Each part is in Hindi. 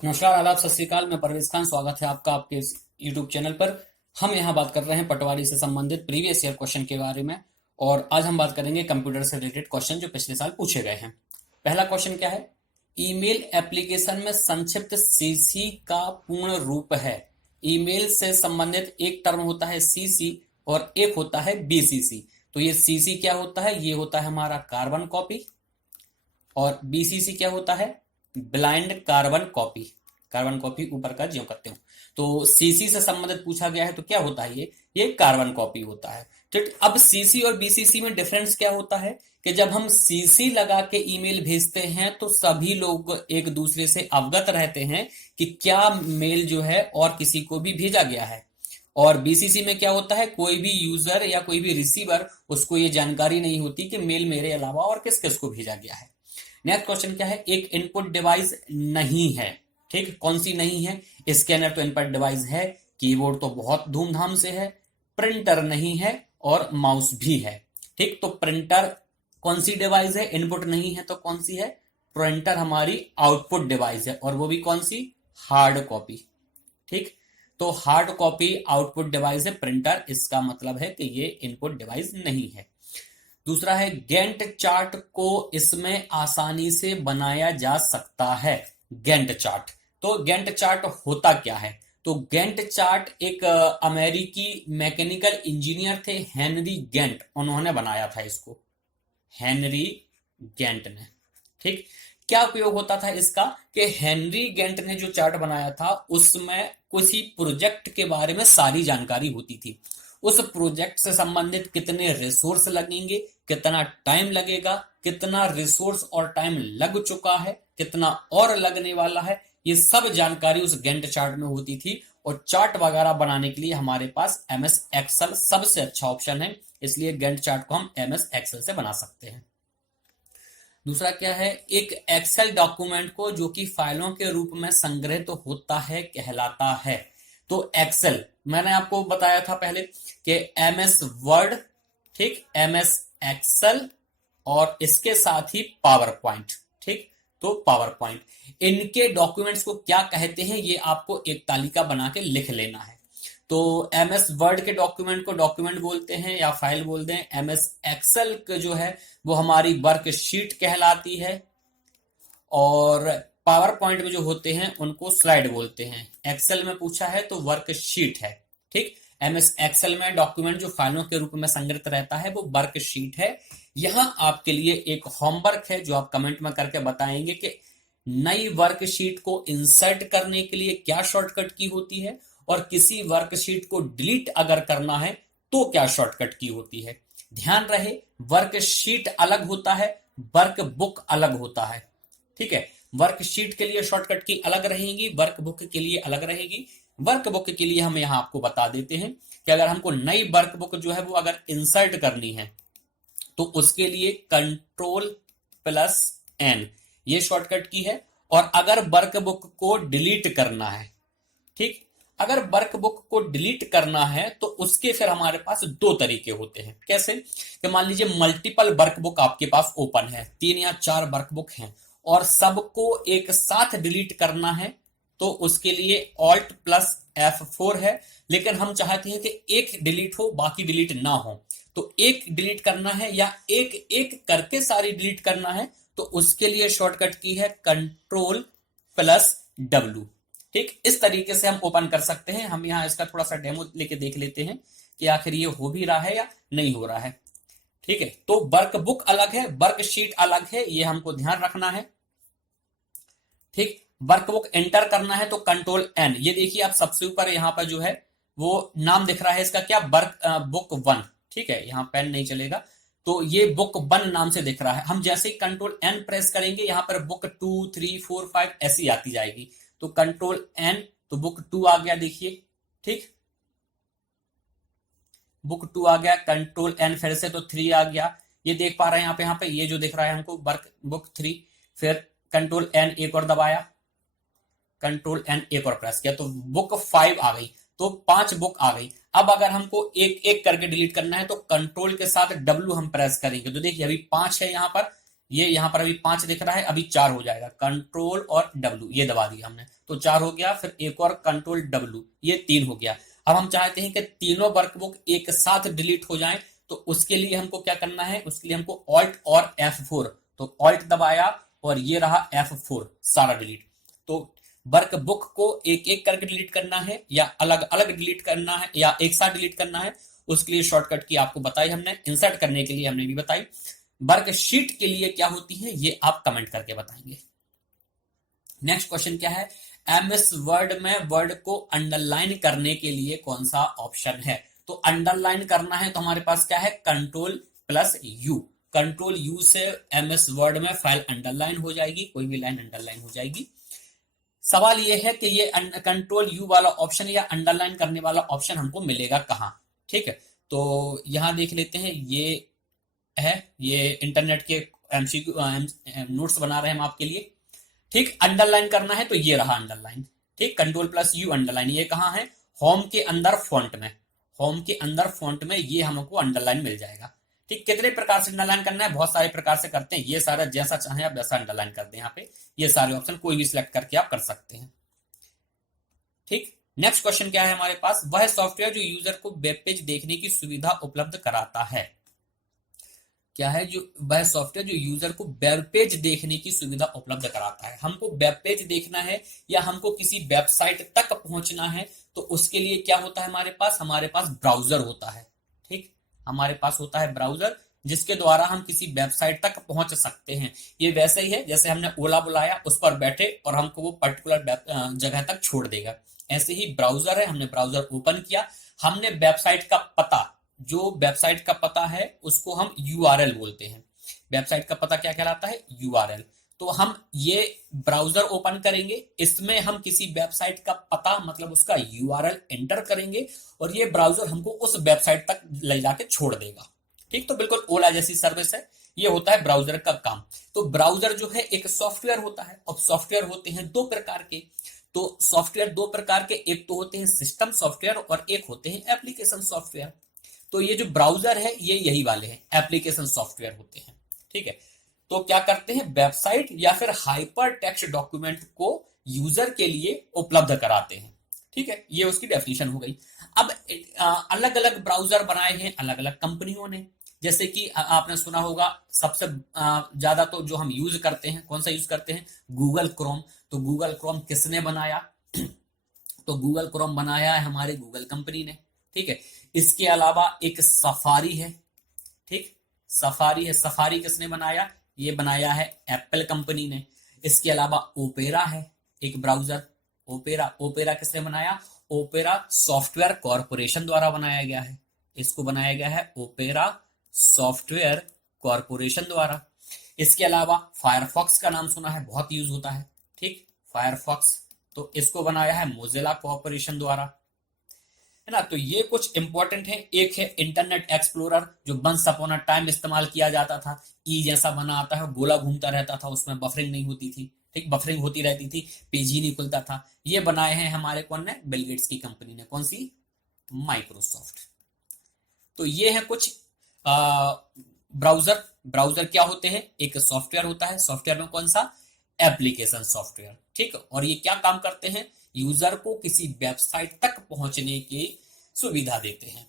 नमस्कार, आदाब, सत श्री अकाल। मैं परवेज खान, स्वागत है आपका आपके इस यूट्यूब चैनल पर। हम यहाँ बात कर रहे हैं पटवारी से संबंधित प्रीवियस ईयर क्वेश्चन के बारे में। और आज हम बात करेंगे कंप्यूटर से रिलेटेड क्वेश्चन जो पिछले साल पूछे गए हैं। पहला क्वेश्चन क्या है? ईमेल एप्लीकेशन में संक्षिप्त सीसी का पूर्ण रूप है। ईमेल से संबंधित एक टर्म होता है सीसी और एक होता है बीसीसी। तो ये सीसी क्या होता है? ये होता है हमारा कार्बन कॉपी। और बीसीसी क्या होता है? Blind carbon copy. Carbon copy ऊपर का ज्यों करते हो। तो सीसी से संबंधित पूछा गया है तो क्या होता है? ये कार्बन कॉपी होता है। ठीक, अब सीसी और बीसीसी में डिफरेंस क्या होता है कि जब हम सीसी लगा के ईमेल भेजते हैं तो सभी लोग एक दूसरे से अवगत रहते हैं कि क्या मेल जो है और किसी को भी भेजा गया है। और बीसीसी में क्या होता है? कोई भी यूजर या कोई भी रिसीवर, उसको ये जानकारी नहीं होती कि मेल मेरे अलावा और किस किस को भेजा गया है। नेक्स्ट क्वेश्चन क्या है? एक इनपुट डिवाइस नहीं है। ठीक, कौन सी नहीं है? स्कैनर तो इनपुट डिवाइस है, कीबोर्ड तो बहुत धूमधाम से है, प्रिंटर नहीं है और माउस भी है। ठीक, तो प्रिंटर कौन सी डिवाइस है? इनपुट नहीं है तो कौन सी है? प्रिंटर हमारी आउटपुट डिवाइस है, और वो भी कौन सी? Hard copy. ठीक, तो हार्ड कॉपी आउटपुट डिवाइस है प्रिंटर, इसका मतलब है कि ये इनपुट डिवाइस नहीं है। दूसरा है गैंट चार्ट को इसमें आसानी से बनाया जा सकता है। गैंट चार्ट, तो गैंट चार्ट होता क्या है? तो गैंट चार्ट एक अमेरिकी मैकेनिकल इंजीनियर थे, हेनरी गैंट, उन्होंने बनाया था इसको। हेनरी गैंट ने। ठीक, क्या उपयोग होता था इसका? कि हेनरी गैंट ने जो चार्ट बनाया था उसमें किसी प्रोजेक्ट के बारे में सारी जानकारी होती थी। उस प्रोजेक्ट से संबंधित कितने रिसोर्स लगेंगे, कितना टाइम लगेगा, कितना रिसोर्स और टाइम लग चुका है, कितना और लगने वाला है, ये सब जानकारी उस गैंट चार्ट में होती थी। और चार्ट वगैरह बनाने के लिए हमारे पास एमएस एक्सेल सबसे अच्छा ऑप्शन है, इसलिए गैंट चार्ट को हम एमएस एक्सेल से बना सकते हैं। दूसरा क्या है? एक एक्सेल डॉक्यूमेंट को जो कि फाइलों के रूप में संग्रहित तो होता है कहलाता है। तो एक्सेल मैंने आपको बताया था पहले कि एमएस वर्ड, ठीक, एमएस एक्सेल और इसके साथ ही पावर पॉइंट। ठीक, तो पावर पॉइंट, इनके डॉक्यूमेंट्स को क्या कहते हैं ये आपको एक तालिका बना के लिख लेना है। तो एमएस वर्ड के डॉक्यूमेंट को डॉक्यूमेंट बोलते हैं या फाइल बोलते हैं। एमएस एक्सेल जो है वो हमारी वर्कशीट कहलाती है। और पावर पॉइंट में जो होते हैं उनको स्लाइड बोलते हैं। एक्सेल में पूछा है तो वर्कशीट है। ठीक, एमएस एक्सेल में डॉक्यूमेंट जो फाइलों के रूप में संग्रहित रहता है वो वर्कशीट है। यहां आपके लिए एक होमवर्क है जो आप कमेंट में करके बताएंगे कि नई वर्कशीट को इंसर्ट करने के लिए क्या शॉर्टकट की होती है, और किसी वर्कशीट को डिलीट अगर करना है तो क्या शॉर्टकट की होती है। ध्यान रहे, वर्कशीट अलग होता है, वर्कबुक अलग होता है। ठीक है, वर्कशीट के लिए शॉर्टकट की अलग रहेगी, वर्कबुक के लिए अलग रहेगी। वर्कबुक के लिए हम यहां आपको बता देते हैं कि अगर हमको नई वर्कबुक जो है वो अगर इंसर्ट करनी है तो उसके लिए कंट्रोल+N ये शॉर्टकट की है। और अगर वर्कबुक को डिलीट करना है, ठीक, अगर वर्कबुक को डिलीट करना है तो उसके फिर हमारे पास दो तरीके होते हैं। कैसे? कि मान लीजिए मल्टीपल वर्कबुक आपके पास ओपन है, 3 या 4 वर्कबुक हैं और सबको एक साथ डिलीट करना है, तो उसके लिए Alt+F4 है। लेकिन हम चाहते हैं कि एक डिलीट हो बाकी डिलीट ना हो, तो एक डिलीट करना है या एक एक करके सारी डिलीट करना है, तो उसके लिए शॉर्टकट की है Ctrl+W। ठीक, इस तरीके से हम ओपन कर सकते हैं। हम यहां इसका थोड़ा सा डेमो लेके देख लेते हैं कि आखिर ये हो भी रहा है या नहीं हो रहा है। ठीक है, तो वर्कबुक अलग है, वर्कशीट अलग है, ये हमको ध्यान रखना है। ठीक, वर्कबुक एंटर करना है तो Ctrl+N, ये देखिए आप सबसे ऊपर यहां पर जो है वो नाम दिख रहा है इसका, क्या? बुक 1। ठीक है, यहां पेन नहीं चलेगा, तो ये बुक 1 नाम से दिख रहा है। हम जैसे ही Ctrl+N प्रेस करेंगे यहां पर बुक 2, 3, 4, 5 ऐसी आती जाएगी। तो Ctrl+N, तो बुक 2 आ गया, देखिए। ठीक, बुक 2 आ गया, Ctrl+N फिर से तो 3 आ गया। ये देख पा रहे हैं आप यहाँ पे, ये जो दिख रहा है हमको बुक 3। फिर Ctrl+N एक और दबाया, Ctrl+N एक और प्रेस किया तो बुक 5 आ गई, तो 5 बुक आ गई। अब अगर हमको एक एक करके डिलीट करना है तो कंट्रोल के साथ W हम प्रेस करेंगे, तो देखिए अभी 5 है यहाँ पर, ये यहाँ पर अभी 5 दिख रहा है, अभी 4 हो जाएगा, कंट्रोल और डब्ल्यू ये दबा दिया हमने तो 4 हो गया, फिर एक और कंट्रोल डब्ल्यू ये 3 हो गया। अब हम चाहते हैं कि तीनों वर्कबुक एक साथ डिलीट हो जाएं, तो उसके लिए हमको क्या करना है, उसके लिए हमको ऑल्ट और F4, तो ऑल्ट दबाया और ये रहा F4 सारा डिलीट। तो वर्कबुक को एक एक करके डिलीट करना है या अलग अलग डिलीट करना है या एक साथ डिलीट करना है, उसके लिए शॉर्टकट की आपको बताई हमने, इंसर्ट करने के लिए हमने भी बताई। वर्कशीट के लिए क्या होती है ये आप कमेंट करके बताएंगे। नेक्स्ट क्वेश्चन क्या है, एमएस वर्ड में वर्ड को अंडरलाइन करने के लिए कौन सा ऑप्शन है। तो अंडरलाइन करना है तो हमारे पास क्या है, control plus you, control you से एमएस वर्ड में फाइल अंडरलाइन हो जाएगी, कोई भी लाइन अंडरलाइन हो जाएगी। सवाल यह है कि ये कंट्रोल यू वाला ऑप्शन या अंडरलाइन करने वाला ऑप्शन हमको मिलेगा कहां। ठीक है, तो यहां देख लेते हैं, ये है, ये इंटरनेट के एमसीक्यू नोट्स बना रहे हैं हम आपके लिए। ठीक, अंडरलाइन करना है तो ये रहा अंडरलाइन। ठीक, कंट्रोल प्लस यू अंडरलाइन, ये कहां है, होम के अंदर फॉन्ट में, होम के अंदर फॉन्ट में ये हमको अंडरलाइन मिल जाएगा। ठीक, कितने प्रकार से अंडरलाइन करना है, बहुत सारे प्रकार से करते हैं, ये सारा जैसा चाहे आप वैसा अंडरलाइन कर दें, यहाँ पे ये सारे ऑप्शन कोई भी सिलेक्ट करके आप कर सकते हैं। ठीक, नेक्स्ट क्वेश्चन क्या है हमारे पास, वह सॉफ्टवेयर जो यूजर को वेब पेज देखने की सुविधा उपलब्ध कराता है। क्या है, जो वह सॉफ्टवेयर जो यूजर को वेब पेज देखने की सुविधा उपलब्ध कराता है। हमको वेब पेज देखना है या हमको किसी वेबसाइट तक पहुंचना है, तो उसके लिए क्या होता है हमारे पास ब्राउजर होता है। ठीक, हमारे पास होता है ब्राउजर, जिसके द्वारा हम किसी वेबसाइट तक पहुंच सकते हैं। ये वैसे ही है जैसे हमने ओला बुलाया, उस पर बैठे और हमको वो पर्टिकुलर जगह तक छोड़ देगा। ऐसे ही ब्राउजर है, हमने ब्राउजर ओपन किया, हमने वेबसाइट का पता, जो वेबसाइट का पता है उसको हम यूआरएल बोलते हैं। वेबसाइट का पता क्या कहलाता है, यूआरएल। तो हम ये ब्राउजर ओपन करेंगे, इसमें हम किसी वेबसाइट का पता मतलब उसका यूआरएल एंटर करेंगे और ये ब्राउजर हमको उस वेबसाइट तक ले जाके छोड़ देगा। ठीक, तो बिल्कुल ओला जैसी सर्विस है, ये होता है ब्राउजर का काम। तो ब्राउजर जो है एक सॉफ्टवेयर होता है, और सॉफ्टवेयर होते हैं दो प्रकार के। तो सॉफ्टवेयर दो प्रकार के, एक तो होते हैं सिस्टम सॉफ्टवेयर और एक होते हैं एप्लीकेशन सॉफ्टवेयर। तो ये जो ब्राउजर है ये यही वाले हैं, एप्लीकेशन सॉफ्टवेयर होते हैं। ठीक है, तो क्या करते हैं, वेबसाइट या फिर हाइपर टेक्स्ट डॉक्यूमेंट को यूजर के लिए उपलब्ध कराते हैं। ठीक है, ये उसकी डेफिनेशन हो गई। अब अलग अलग ब्राउजर बनाए हैं अलग अलग कंपनियों ने, जैसे कि आपने सुना होगा सबसे ज्यादा तो जो हम यूज करते हैं, कौन सा यूज करते हैं, गूगल क्रोम। तो गूगल क्रोम किसने बनाया, तो गूगल क्रोम बनाया है हमारे गूगल कंपनी ने। ठीक है, इसके अलावा एक सफारी है। ठीक, सफारी है, सफारी किसने बनाया, ये बनाया है एप्पल कंपनी ने। इसके अलावा ओपेरा है एक ब्राउजर, ओपेरा, ओपेरा किसने बनाया, ओपेरा सॉफ्टवेयर कॉरपोरेशन द्वारा बनाया गया है। इसको बनाया गया है ओपेरा सॉफ्टवेयर कॉरपोरेशन द्वारा। इसके अलावा फायरफॉक्स का नाम सुना है, बहुत यूज होता है। ठीक, फायरफॉक्स, तो इसको बनाया है मोजिला कॉरपोरेशन द्वारा, है ना। तो ये कुछ इंपॉर्टेंट है। एक है इंटरनेट एक्सप्लोरर, जो वंस अपॉन अ टाइम इस्तेमाल किया जाता था, ई जैसा बना आता है, गोला घूमता रहता था, उसमें बफरिंग नहीं होती थी। ठीक, बफरिंग होती रहती थी, पेज ही नहीं खुलता था। ये बनाए हैं हमारे कौन ने, बिल गेट्स की कंपनी ने, कौन सी, माइक्रोसॉफ्ट। तो ये है कुछ ब्राउजर। ब्राउजर क्या होते हैं, एक सॉफ्टवेयर होता है, सॉफ्टवेयर में कौन सा, एप्लीकेशन सॉफ्टवेयर। ठीक, और ये क्या काम करते हैं, यूजर को किसी वेबसाइट तक पहुंचने की सुविधा देते हैं।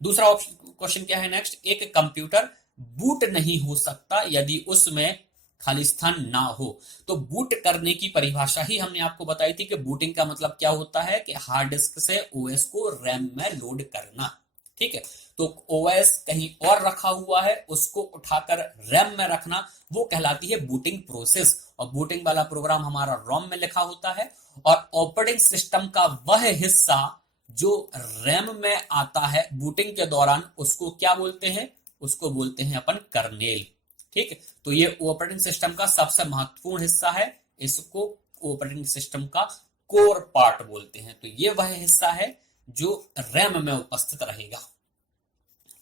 दूसरा क्वेश्चन क्या है नेक्स्ट, एक कंप्यूटर बूट नहीं हो सकता यदि उसमें खाली स्थान ना हो। तो बूट करने की परिभाषा ही हमने आपको बताई थी कि बूटिंग का मतलब क्या होता है, कि हार्ड डिस्क से ओएस को रैम में लोड करना। ठीक है, तो ओएस कहीं और रखा हुआ है, उसको उठाकर रैम में रखना, वो कहलाती है बूटिंग प्रोसेस। और बूटिंग वाला प्रोग्राम हमारा रोम में लिखा होता है, और ऑपरेटिंग सिस्टम का वह हिस्सा जो रैम में आता है बूटिंग के दौरान, उसको क्या बोलते हैं, उसको बोलते हैं अपन कर्नेल। ठीक है, तो ये ऑपरेटिंग सिस्टम का सबसे महत्वपूर्ण हिस्सा है, इसको ऑपरेटिंग सिस्टम का कोर पार्ट बोलते हैं। तो ये वह हिस्सा है जो रैम में उपस्थित रहेगा।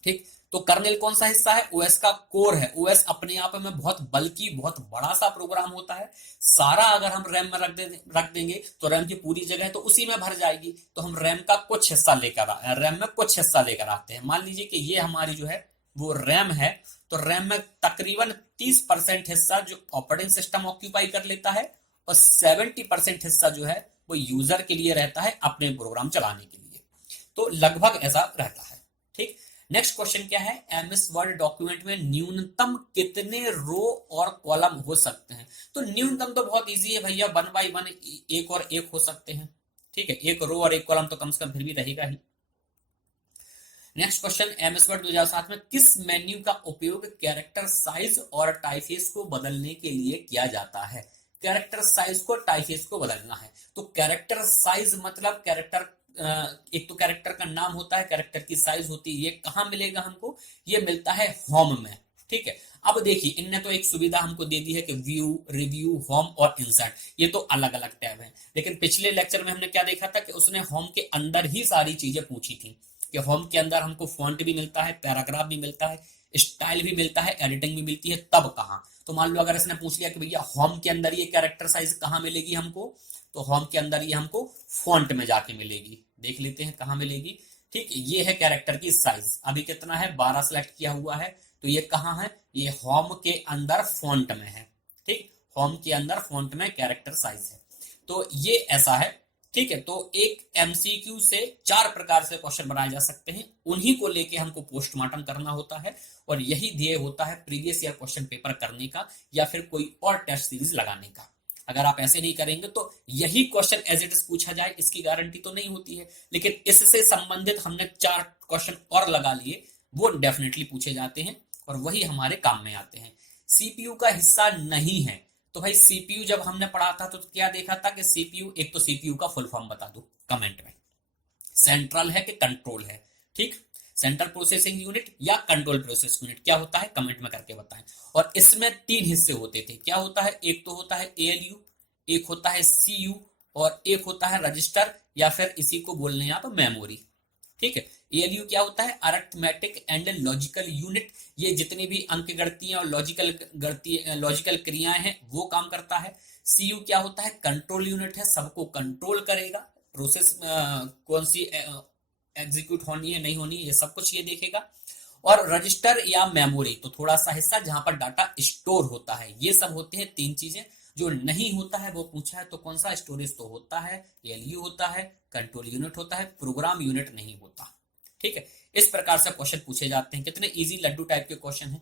ठीक, तो कर्नेल कौन सा हिस्सा है, ओएस का कोर है। ओएस अपने आप में बहुत बल्कि बहुत बड़ा सा प्रोग्राम होता है, सारा अगर हम रैम में रख देंगे तो रैम की पूरी जगह तो उसी में भर जाएगी। तो हम रैम का कुछ हिस्सा लेकर रैम में कुछ हिस्सा लेकर आते हैं। मान लीजिए कि ये हमारी जो है वो रैम है, तो रैम में तकरीबन 30% हिस्सा जो ऑपरेटिंग सिस्टम ऑक्यूपाई कर लेता है और 70% हिस्सा जो है वो यूजर के लिए रहता है अपने प्रोग्राम चलाने के लिए। तो लगभग ऐसा रहता है। ठीक, नेक्स्ट क्वेश्चन क्या है, एमएस वर्ड डॉक्यूमेंट में न्यूनतम कितने रो और कॉलम हो सकते हैं? तो न्यूनतम तो बहुत इजी है भैया, 1 by 1 एक और एक हो सकते हैं। ठीक है, एक रो और एक कॉलम तो कम से कम फिर भी रहेगा ही। नेक्स्ट क्वेश्चन, एमएस वर्ड 2007 में किस मेन्यू का उपयोग कैरेक्टर साइज और टाइपफेस को बदलने के लिए किया जाता है? कैरेक्टर साइज को टाइपफेस को बदलना है, तो कैरेक्टर साइज मतलब कैरेक्टर, एक तो कैरेक्टर का नाम होता है, कैरेक्टर की साइज होती है, ये कहां मिलेगा हमको? ये मिलता है होम में। ठीक है, अब देखिए इनने तो एक सुविधा हमको दे दी है कि व्यू, रिव्यू, होम और इंसर्ट, ये तो अलग अलग टैब हैं, लेकिन पिछले लेक्चर में हमने क्या देखा था कि उसने होम के अंदर ही सारी चीजें पूछी थी कि होम के अंदर हमको फॉन्ट भी मिलता है, पैराग्राफ भी मिलता है, स्टाइल भी मिलता है, एडिटिंग भी मिलती है, तब कहां? तो मान लो अगर इसने पूछ लिया कि भैया होम के अंदर ये कैरेक्टर साइज कहां मिलेगी हमको, तो होम के अंदर ये हमको फॉन्ट में जाके मिलेगी। देख लेते हैं कहां मिलेगी। ठीक, ये है कैरेक्टर की साइज, अभी कितना है 12 सेलेक्ट किया हुआ है, तो ये कहां है? ये होम के अंदर फॉन्ट में है। ठीक, होम के अंदर फॉन्ट में कैरेक्टर साइज है, तो ये ऐसा है। ठीक है, तो एक एमसीक्यू से 4 प्रकार से क्वेश्चन बनाए जा सकते हैं, उन्हीं को लेके हमको पोस्टमार्टम करना होता है और यही ध्येय होता है प्रीवियस ईयर क्वेश्चन पेपर करने का या फिर कोई और टेस्ट सीरीज लगाने का। अगर आप ऐसे नहीं करेंगे तो यही क्वेश्चन एज इट इज पूछा जाए इसकी गारंटी तो नहीं होती है, लेकिन इससे संबंधित हमने 4 क्वेश्चन और लगा लिए, वो डेफिनेटली पूछे जाते हैं और वही हमारे काम में आते हैं। सीपीयू का हिस्सा नहीं है, तो भाई सीपीयू जब हमने पढ़ा था तो क्या देखा था कि सीपीयू, एक तो सीपीयू का फुल फॉर्म बता दो कमेंट में, सेंट्रल है कि कंट्रोल है? ठीक, सेंट्रल प्रोसेसिंग यूनिट या कंट्रोल प्रोसेस यूनिट क्या होता है कमेंट में करके बताएं। और इसमें 3 हिस्से होते थे, क्या होता है? एक तो होता है एएलयू, एक होता है सीयू और एक होता है रजिस्टर या फिर इसी को बोलने आप मेमोरी। ठीक है, एएलयू क्या होता है? अरिथमेटिक एंड लॉजिकल यूनिट, ये जितनी भी अंक गणतियां और लॉजिकल क्रियाएं हैं वो काम करता है। सीयू क्या होता है? कंट्रोल यूनिट है, सबको कंट्रोल करेगा, प्रोसेस कौन सी एग्जीक्यूट होनी है नहीं होनी, ये सब कुछ ये देखेगा। और रजिस्टर या मेमोरी, तो थोड़ा सा हिस्सा जहां पर डाटा स्टोर होता है। ये सब होते हैं 3 चीजें। जो नहीं होता है वो पूछा है, तो कौन सा? स्टोरेज तो होता है, एलयू होता है, कंट्रोल यूनिट होता है, प्रोग्राम यूनिट नहीं होता। ठीक है, इस प्रकार से क्वेश्चन पूछे जाते हैं, कितने इजी लड्डू टाइप के क्वेश्चन हैं।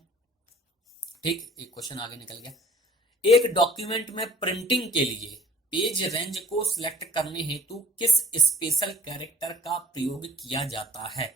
ठीक, एक क्वेश्चन आगे निकल गया। एक डॉक्यूमेंट में प्रिंटिंग के लिए पेज रेंज को सिलेक्ट करने हेतु किस स्पेशल कैरेक्टर का प्रयोग किया जाता है?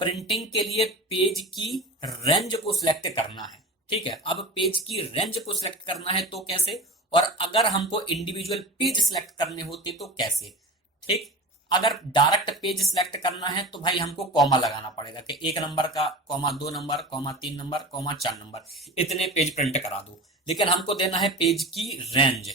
प्रिंटिंग के लिए पेज की रेंज को सिलेक्ट करना है। ठीक है, अब पेज की रेंज को सिलेक्ट करना है तो कैसे, और अगर हमको इंडिविजुअल पेज सिलेक्ट करने होते तो कैसे? ठीक, अगर डायरेक्ट पेज सिलेक्ट करना है तो भाई हमको कॉमा लगाना पड़ेगा कि 1 नंबर का, comma 2 number, comma 3 number, comma 4 number, इतने पेज प्रिंट करा दो। लेकिन हमको देना है पेज की रेंज।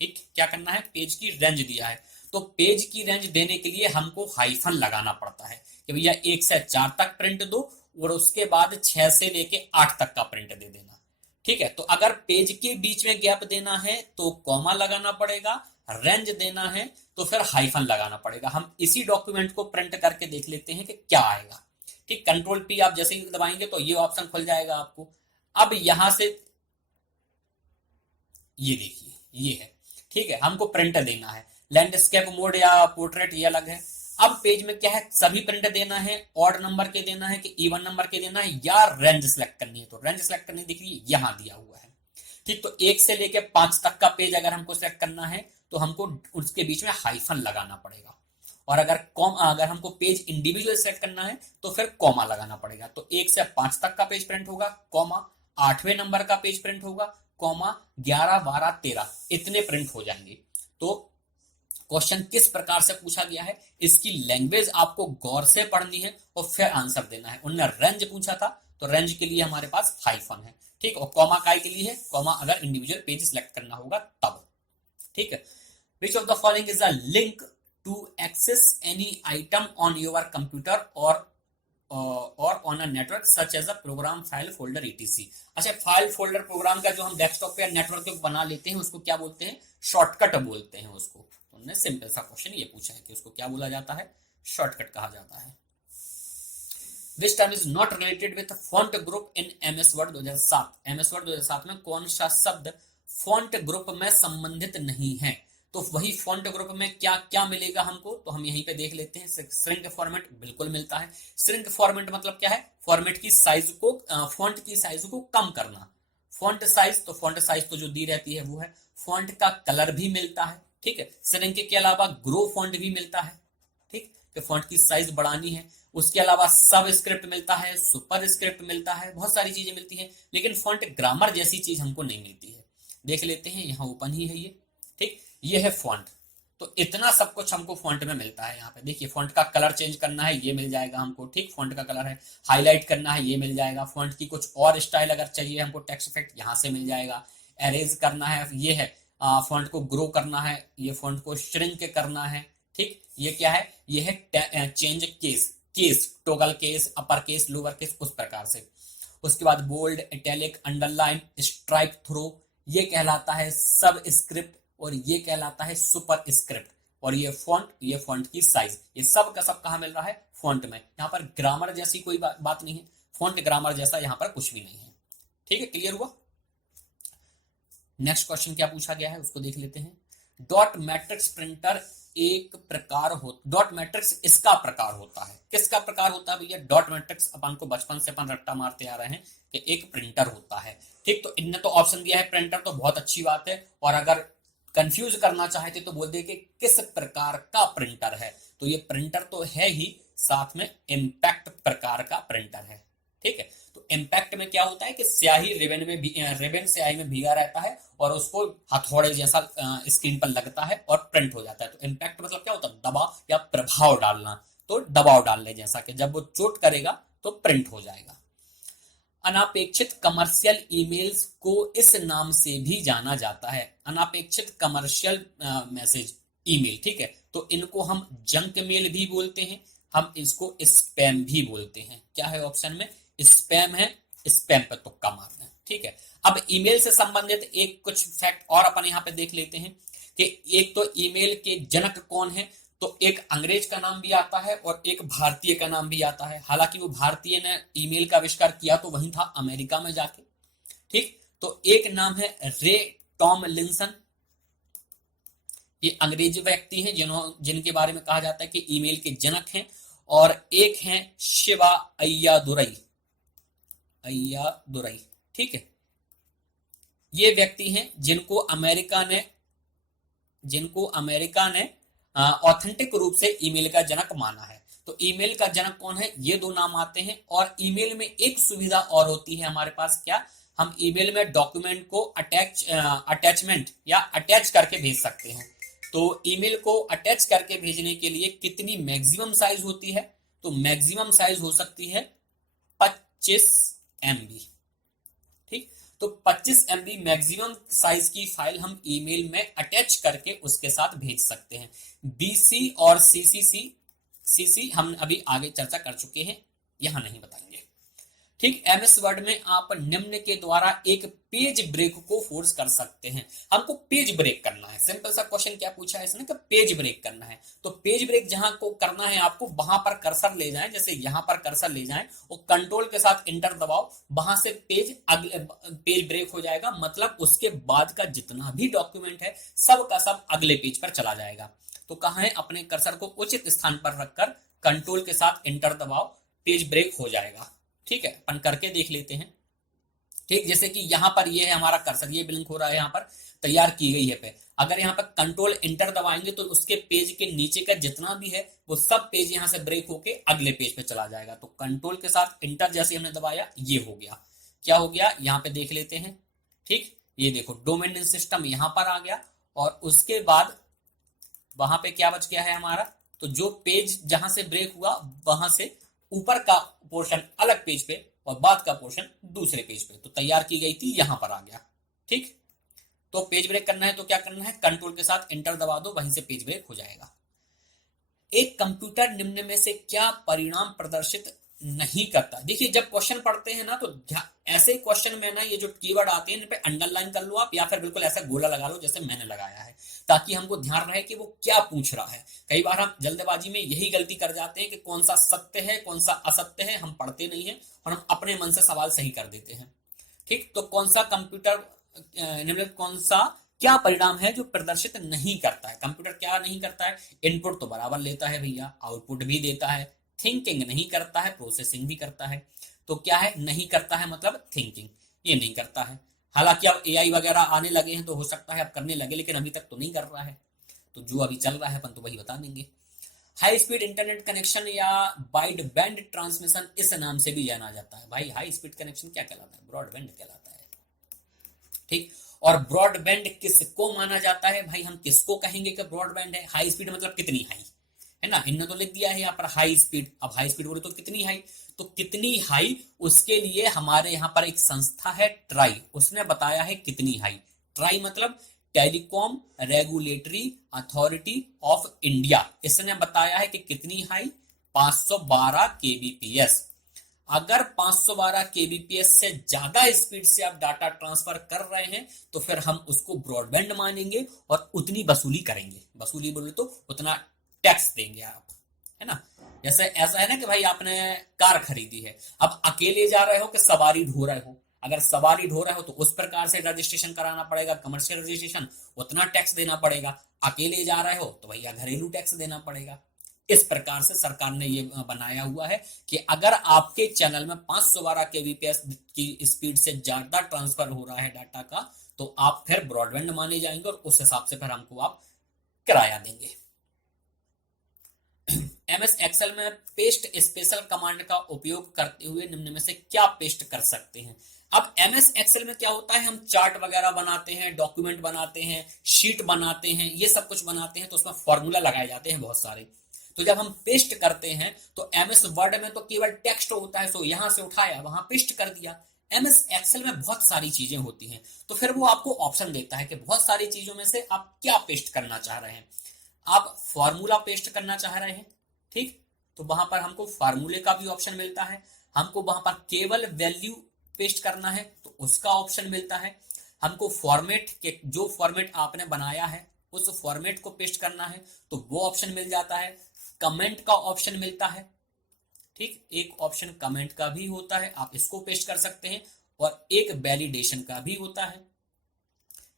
ठीक, क्या करना है? पेज की रेंज दिया है, तो पेज की रेंज देने के लिए हमको हाइफन लगाना पड़ता है कि भैया 1 से 4 तक प्रिंट दो और उसके बाद 6 से लेके 8 तक का प्रिंट दे देना। ठीक है, तो अगर पेज के बीच में गैप देना है तो कॉमा लगाना पड़ेगा, रेंज देना है तो फिर हाइफन लगाना पड़ेगा। हम इसी डॉक्यूमेंट को प्रिंट करके देख लेते हैं कि क्या आएगा। ठीक, कंट्रोल पी आप जैसे ही दबाएंगे तो ये ऑप्शन खुल जाएगा आपको। अब यहां से ये देखिए, ये है। ठीक है, हमको प्रिंट देना है, लैंडस्केप मोड या पोर्ट्रेट ये अलग है। अब पेज में क्या है? सभी प्रिंट देना है, ऑड नंबर के देना है कि इवन नंबर के देना है, या रेंज सेलेक्ट करनी है। तो रेंज सेलेक्ट करनी दिख रही है, यहां दिया हुआ है। ठीक, तो 1 से लेके 5 तक का पेज अगर हमको सेलेक्ट करना है तो हमको उसके बीच में हाइफन लगाना पड़ेगा। और अगर हमको पेज इंडिविजुअल सेलेक्ट करना है तो फिर कॉमा लगाना पड़ेगा। तो 1 से 5 तक का पेज प्रिंट होगा, कॉमा 8वें नंबर का पेज प्रिंट होगा, कॉमा 11, 12, 13 इतने प्रिंट हो जाएंगे। तो क्वेश्चन किस प्रकार से पूछा गया है, इसकी लैंग्वेज आपको गौर से पढ़नी है और फिर आंसर देना है। उन्होंने रेंज पूछा था तो रेंज के लिए हमारे पास हाइफन है। ठीक, और कॉमा काय के लिए है? कॉमा अगर इंडिविजुअल पेज सिलेक्ट करना होगा तब। ठीक है, which of the following is a link to access any item on your computer और on a network such as a program, file, folder, ETC. अच्छा, फाइल, फोल्डर, प्रोग्राम का जो हम डेस्कटॉप पे या नेटवर्क पे बना लेते हैं उसको क्या बोलते हैं? शॉर्टकट बोलते हैं उसको। तो उन्होंने सिंपल सा क्वेश्चन ये पूछा है कि उसको क्या बोला जाता है? शॉर्टकट कहा जाता है। Which term is not related with font group in MS word 2007। MS word 2007 में कौन सा शब्द फॉन्ट ग्रुप में संबंधित नहीं है? तो वही फॉन्ट ग्रुप में क्या क्या मिलेगा हमको, तो हम यहीं पे देख लेते हैं। श्रिंक फॉर्मेट बिल्कुल मिलता है। श्रिंक फॉर्मेट मतलब क्या है? फॉर्मेट की साइज को, फॉन्ट की साइज को कम करना। फॉन्ट साइज, तो फॉन्ट साइज तो जो दी रहती है वो है। फॉन्ट का कलर भी मिलता है, ठीक है। श्रिंक के अलावा ग्रो फॉन्ट भी मिलता है, ठीक, कि फॉन्ट की साइज बढ़ानी है। उसके अलावा सब स्क्रिप्ट मिलता है, सुपर स्क्रिप्ट मिलता है, बहुत सारी चीजें मिलती हैं, लेकिन फॉन्ट ग्रामर जैसी चीज हमको नहीं मिलती है। देख लेते हैं, यहाँ ओपन ही है ये, ठीक, ये है फॉन्ट। तो इतना सब कुछ हमको फॉन्ट में मिलता है। यहाँ पे देखिए, फॉन्ट का कलर चेंज करना है, ये मिल जाएगा हमको, ठीक, फॉन्ट का कलर है। हाईलाइट करना है, ये मिल जाएगा। फॉन्ट की कुछ और स्टाइल अगर चाहिए हमको, टेक्स्ट इफेक्ट यहाँ से मिल जाएगा। एरेज करना है, ये है। फॉन्ट को ग्रो करना है, ये फॉन्ट को श्रिंक करना है, ठीक। ये क्या है? ये है change case, toggle case, upper case, lower case, उस प्रकार से। उसके बाद bold, italic, underline, strike through, ये कहलाता है सब स्क्रिप्ट, और ये कहलाता है सुपर स्क्रिप्ट। और ये फॉन्ट की साइज, ये सब का सब कहां मिल रहा है? फॉन्ट में। यहाँ पर ग्रामर जैसी कोई बात नहीं है, फॉन्ट ग्रामर जैसा यहाँ पर कुछ भी नहीं है, ठीक है। क्लियर हुआ? नेक्स्ट क्वेश्चन क्या पूछा गया है उसको देख लेते हैं। डॉट मैट्रिक्स प्रिंटर एक प्रकार हो, डॉट मैट्रिक्स इसका प्रकार होता है। किसका प्रकार होता है भैया? डॉट मैट्रिक्स अपन को बचपन से अपन रट्टा मारते आ रहे हैं कि एक प्रिंटर होता है, ठीक। तो इनने तो ऑप्शन दिया है प्रिंटर, तो बहुत अच्छी बात है। और अगर कंफ्यूज करना चाहते तो बोल दे कि किस प्रकार का प्रिंटर है, तो ये प्रिंटर तो है ही, साथ में इम्पैक्ट प्रकार का प्रिंटर है, ठीक है। तो इम्पैक्ट में क्या होता है कि स्याही रिबन स्याही में भीगा रहता है और उसको हथौड़े जैसा स्क्रीन पर लगता है और प्रिंट हो जाता है। तो इम्पैक्ट मतलब क्या होता है? दबाव या प्रभाव डालना। तो दबाव डालने जैसा कि जब वो चोट करेगा तो प्रिंट हो जाएगा। अनापेक्षित कमर्शियल ईमेल्स को इस नाम से भी जाना जाता है, अनापेक्षित कमर्शियल मैसेज ईमेल, ठीक है। तो इनको हम जंक मेल भी बोलते हैं, हम इसको स्पैम भी बोलते हैं। क्या है ऑप्शन में? स्पैम है, स्पैम पे तुक्का मारना है, ठीक है। अब ईमेल से संबंधित एक कुछ फैक्ट और अपन यहाँ पे देख लेते हैं कि एक तो ईमेल के जनक कौन है, तो एक अंग्रेज का नाम भी आता है और एक भारतीय का नाम भी आता है। हालांकि वो भारतीय ने ईमेल का आविष्कार किया तो वहीं था अमेरिका में जाके, ठीक। तो एक नाम है रे टॉमलिंसन, ये अंग्रेजी व्यक्ति हैं जिनके बारे में कहा जाता है कि ईमेल के जनक हैं। और एक हैं शिवा अय्यादुरई, ठीक है। ये व्यक्ति हैं जिनको अमेरिका ने ऑथेंटिक रूप से ईमेल का जनक माना है। तो ईमेल का जनक कौन है? ये दो नाम आते हैं। और ईमेल में एक सुविधा और होती है हमारे पास, क्या? हम ईमेल में डॉक्यूमेंट को अटैचमेंट या अटैच करके भेज सकते हैं। तो ईमेल को अटैच करके भेजने के लिए कितनी मैक्सिमम साइज होती है? तो मैक्सिमम साइज हो सकती है 25 MB, ठीक। तो 25 MB मैक्सिमम साइज की फाइल हम ईमेल में अटैच करके उसके साथ भेज सकते हैं। BC और CC हम अभी आगे चर्चा कर चुके हैं, यहां नहीं बताएंगे, ठीक। MS वर्ड में आप निम्न के द्वारा एक पेज ब्रेक को फोर्स कर सकते हैं। हमको पेज ब्रेक करना है, सिंपल सा क्वेश्चन क्या पूछा है इसने कि पेज ब्रेक करना है। तो पेज ब्रेक जहां को करना है आपको, वहां पर कर्सर ले जाएं, जैसे यहां पर कर्सर ले जाएं और कंट्रोल के साथ इंटर दबाओ, वहां से पेज ब्रेक हो जाएगा। मतलब उसके बाद का जितना भी डॉक्यूमेंट है सब का सब अगले पेज पर चला जाएगा। तो कहां है? अपने कर्सर को उचित स्थान पर रखकर कंट्रोल के साथ इंटर दबाओ, पेज ब्रेक हो जाएगा, ठीक है। अपन करके देख लेते हैं, ठीक। जैसे कि यहां पर ये है हमारा कर्सर, ये ब्लिंक हो रहा है, यहां पर तैयार की गई है पे। अगर यहाँ पर कंट्रोल इंटर दबाएंगे तो उसके पेज के नीचे का जितना भी है वो सब पेज यहां से ब्रेक होके अगले पेज पे चला जाएगा। तो कंट्रोल के साथ इंटर जैसे हमने दबाया, ये हो गया। क्या हो गया? यहाँ पे देख लेते हैं, ठीक। ये देखो डोमेन सिस्टम यहां पर आ गया और उसके बाद वहां पे क्या बच गया है हमारा? तो जो पेज जहां से ब्रेक हुआ वहां से ऊपर का पोर्शन अलग पेज पे और बाद का पोर्शन दूसरे पेज पे, तो तैयार की गई थी यहां पर आ गया, ठीक। तो पेज ब्रेक करना है तो क्या करना है? कंट्रोल के साथ इंटर दबा दो, वहीं से पेज ब्रेक हो जाएगा। एक कंप्यूटर निम्न में से क्या परिणाम प्रदर्शित नहीं करता। देखिए जब क्वेश्चन पढ़ते हैं ना तो ऐसे क्वेश्चन में ना ये जो कीवर्ड आते हैं इन पे अंडरलाइन कर लो आप, या फिर बिल्कुल ऐसा गोला लगा लो जैसे मैंने लगाया है, ताकि हमको ध्यान रहे कि वो क्या पूछ रहा है। कई बार हम जल्दबाजी में यही गलती कर जाते हैं कि कौन सा सत्य है कौन सा असत्य है हम पढ़ते नहीं है और हम अपने मन से सवाल सही कर देते हैं। ठीक, तो कौन सा कंप्यूटर निम्नलिखित कौन सा क्या परिणाम है जो प्रदर्शित नहीं करता है। कंप्यूटर क्या नहीं करता है, इनपुट तो बराबर लेता है भैया, आउटपुट भी देता है, थिंकिंग नहीं करता है, प्रोसेसिंग भी करता है। तो क्या है, नहीं करता है मतलब थिंकिंग, ये नहीं करता है। हालांकि अब एआई वगैरह आने लगे हैं तो हो सकता है अब करने लगे, लेकिन अभी तक तो नहीं कर रहा है। तो जो अभी चल रहा है अपन तो वही बता देंगे। हाई स्पीड इंटरनेट कनेक्शन या वाइड बैंड ट्रांसमिशन इस नाम से भी जाना जाता है। भाई हाई स्पीड कनेक्शन क्या कहलाता है, ब्रॉडबैंड कहलाता है। ठीक, और ब्रॉडबैंड किसको माना जाता है, भाई हम किसको कहेंगे कि ब्रॉडबैंड है। हाई स्पीड मतलब कितनी हाई है ना, इन्होंने तो लिख दिया है यहाँ पर हाई स्पीड। अब हाई स्पीड बोले तो कितनी हाई, तो कितनी हाई उसके लिए हमारे यहाँ पर एक संस्था है ट्राई, उसने बताया है कितनी हाई। ट्राई मतलब telecom regulatory authority of India, इसने बताया है कि कितनी हाई, 512 केबीपीएस। अगर 512 केबीपीएस से ज्यादा स्पीड से आप डाटा ट्रांसफर कर रहे हैं तो फिर हम उसको ब्रॉडबैंड मानेंगे और उतनी वसूली करेंगे। वसूली बोले तो उतना टैक्स देंगे आप, है ना। जैसे ऐसा है ना कि भाई आपने कार खरीदी है, अब अकेले जा रहे हो कि सवारी ढो रहे हो। अगर सवारी ढो रहे हो तो उस प्रकार से रजिस्ट्रेशन कराना पड़ेगा, कमर्शियल रजिस्ट्रेशन, उतना टैक्स देना पड़ेगा। अकेले जा रहे हो तो भैया घरेलू टैक्स देना पड़ेगा। इस प्रकार से सरकार ने ये बनाया हुआ है कि अगर आपके चैनल में 512 केबीपीएस की स्पीड से ज्यादा ट्रांसफर हो रहा है डाटा का तो आप फिर ब्रॉडबैंड माने जाएंगे और उस हिसाब से फिर हमको आप किराया देंगे। एमएस एक्सेल में पेस्ट स्पेशल कमांड का उपयोग करते हुए निम्न में से क्या पेस्ट कर सकते हैं। अब एमएस एक्सेल में क्या होता है, हम चार्ट वगैरह बनाते हैं, डॉक्यूमेंट बनाते हैं, शीट बनाते हैं, ये सब कुछ बनाते हैं तो उसमें फॉर्मूला लगाए जाते हैं बहुत सारे। तो जब हम पेस्ट करते हैं तो एमएस वर्ड में तो केवल टेक्स्ट होता है, सो यहां से उठाया वहां पेस्ट कर दिया। एमएस एक्सेल में बहुत सारी चीजें होती हैं तो फिर वो आपको ऑप्शन देता है कि बहुत सारी चीजों में से आप क्या पेस्ट करना चाह रहे हैं। आप फॉर्मूला पेस्ट करना चाह रहे हैं, ठीक, तो वहां पर हमको फार्मूले का भी ऑप्शन मिलता है। हमको वहां पर केवल वैल्यू पेस्ट करना है तो उसका ऑप्शन मिलता है। हमको फॉर्मेट के जो फॉर्मेट आपने बनाया है उस फॉर्मेट को पेस्ट करना है तो वो ऑप्शन मिल जाता है। कमेंट का ऑप्शन मिलता है, ठीक, एक ऑप्शन कमेंट का भी होता है, आप इसको पेस्ट कर सकते हैं। और एक वैलिडेशन का भी होता है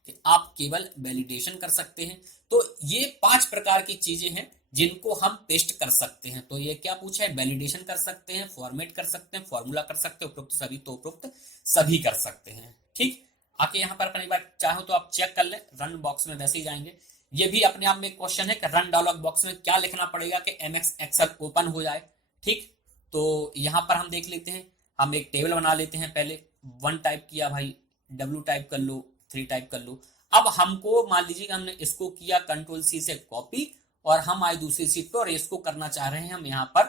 कि आप केवल वैलिडेशन कर सकते हैं। तो ये 5 प्रकार की चीजें हैं जिनको हम पेस्ट कर सकते हैं। तो ये क्या पूछा है, वैलिडेशन कर सकते हैं, फॉर्मेट कर सकते हैं, फॉर्मूला कर सकते हैं, उपरोक्त सभी तो उपरोक्त सभी कर सकते हैं। ठीक, आके यहाँ पर अपनी बार चाहो तो आप चेक कर लें, रन बॉक्स में वैसे ही जाएंगे। ये भी अपने आप में एक क्वेश्चन है कि रन डायलॉग बॉक्स में क्या लिखना पड़ेगा कि एमएस एक्सेल ओपन हो जाए। ठीक, तो यहाँ पर हम देख लेते हैं, हम एक टेबल बना लेते हैं। पहले 1 टाइप किया भाई, W टाइप कर लो, 3 टाइप कर लो। अब हमको मान लीजिए कि हमने इसको किया कंट्रोल C से कॉपी और हम आए दूसरी सीट पर और इसको करना चाह रहे हैं हम यहाँ पर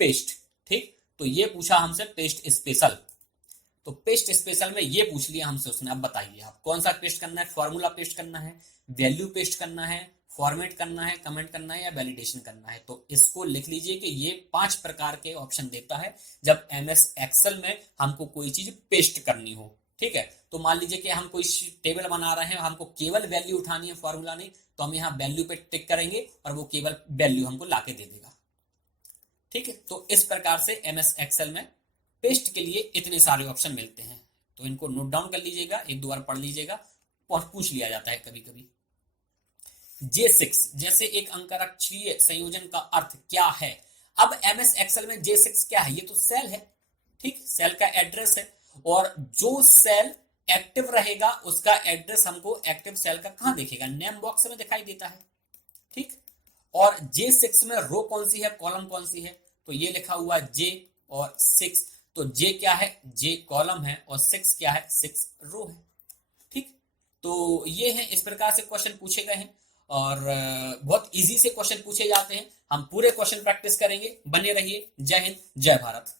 पेस्ट। ठीक, तो ये पूछा हमसे पेस्ट स्पेशल, तो पेस्ट स्पेशल में ये पूछ लिया हमसे उसने। अब बताइए आप कौन सा पेस्ट करना है, फॉर्मूला पेस्ट करना है, वैल्यू पेस्ट करना है, फॉर्मेट करना है, कमेंट करना है या वैलिडेशन करना है। तो इसको लिख लीजिए कि ये 5 प्रकार के ऑप्शन देता है जब एमएस एक्सेल में हमको कोई चीज पेस्ट करनी हो। ठीक है, तो मान लीजिए कि हम कोई टेबल बना रहे हैं, हमको केवल वैल्यू उठानी है, फॉर्मूला नहीं, तो हम यहाँ वैल्यू पे टिक करेंगे और वो केवल वैल्यू हमको लाके दे देगा। ठीक है, तो इस प्रकार से एमएस एक्सेल में पेस्ट के लिए इतने सारे ऑप्शन मिलते हैं। तो इनको नोट डाउन कर लीजिएगा, एक दो बार पढ़ लीजिएगा और पूछ लिया जाता है कभी कभी। J6 जैसे एक अंतरक्षीय संयोजन का अर्थ क्या है। अब एमएस एक्सेल में J6 क्या है, ये तो सेल है। ठीक, सेल का एड्रेस है और जो सेल एक्टिव रहेगा उसका एड्रेस हमको एक्टिव सेल का कहां दिखेगा, नेम बॉक्स में दिखाई देता है। ठीक, और J6 में रो कौन सी है, कॉलम कौन सी है, तो ये लिखा हुआ J और 6। तो J क्या है, J कॉलम है और 6 क्या है, 6 रो है। ठीक, तो ये है, इस प्रकार से क्वेश्चन पूछे गए हैं और बहुत इजी से क्वेश्चन पूछे जाते हैं। हम पूरे क्वेश्चन प्रैक्टिस करेंगे, बने रहिए। जय हिंद, जय भारत।